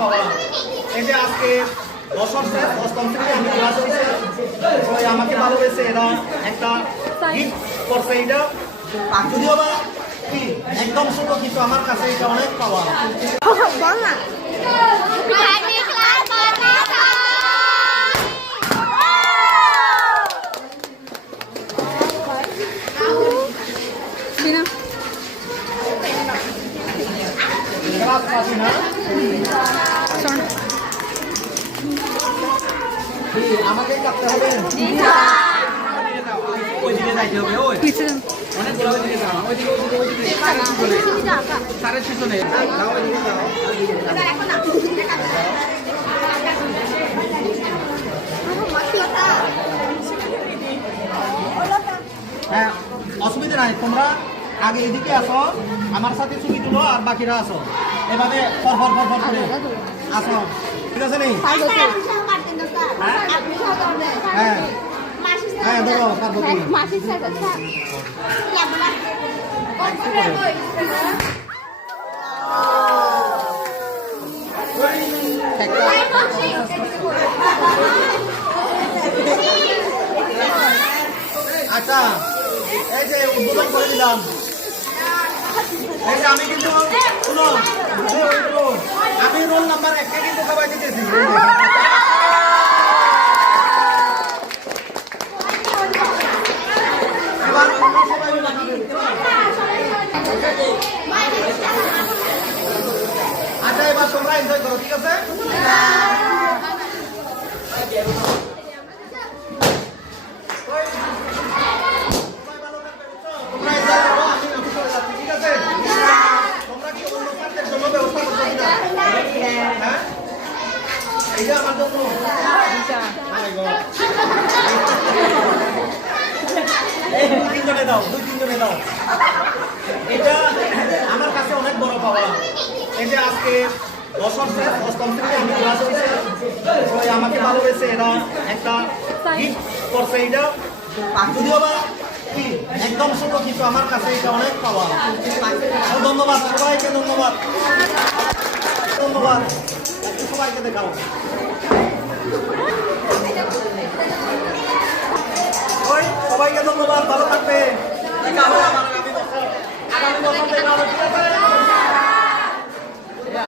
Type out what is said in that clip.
পাওয়া। এই যে আজকে অষ্টম শ্রেণী আমি ক্লাস হয়েছে, আমাকে ভালোবেসে এরা একটা গিফট করছে। এটা যদিও বা কি একদম ছোট, কিন্তু আমার কাছে এটা অনেক পাওয়া। আমাকে কাটতে হবে, ওইদিকে যাইতে হবে, অনেকগুলো ওইদিকে যাও, ওইদিকে সাড়ে পিছনে হ্যাঁ, অসুবিধা নাই। তোমরা আগে এদিকে আসো, আমার সাথে ছবি তুলো, আর বাকিরা আসো, এভাবে ফর করে আসো, ঠিক আছে? নেই হ্যাঁ হ্যাঁ, ধরো পার্বতী। আচ্ছা, এই যে উদ্বোধন করে দিলাম। এই যে আমি কিন্তু শুনো, আমি রোল নাম্বার 1 কিন্তু সবাই দিতেছি। আচ্ছা, এবার তোমরা এনজয় করো, ঠিক আছে? দুই তিনজনে দাও। এটা আমার কাছে অনেক বড় পাওয়া। এই যে আজকে অষ্টম শ্রেণী আমি ক্লাস হয়েছে, আমাকে ভালোবেসে এরা একটা গিফট করছে। এটা যদিও বা কি একদম ছোট, কিন্তু আমার কাছে এটা অনেক পাওয়া। ধন্যবাদ সবাইকে, ধন্যবাদ সবাইকে। দেখাও সবাইকে ধন্যবাদ, ভালো থাকবে।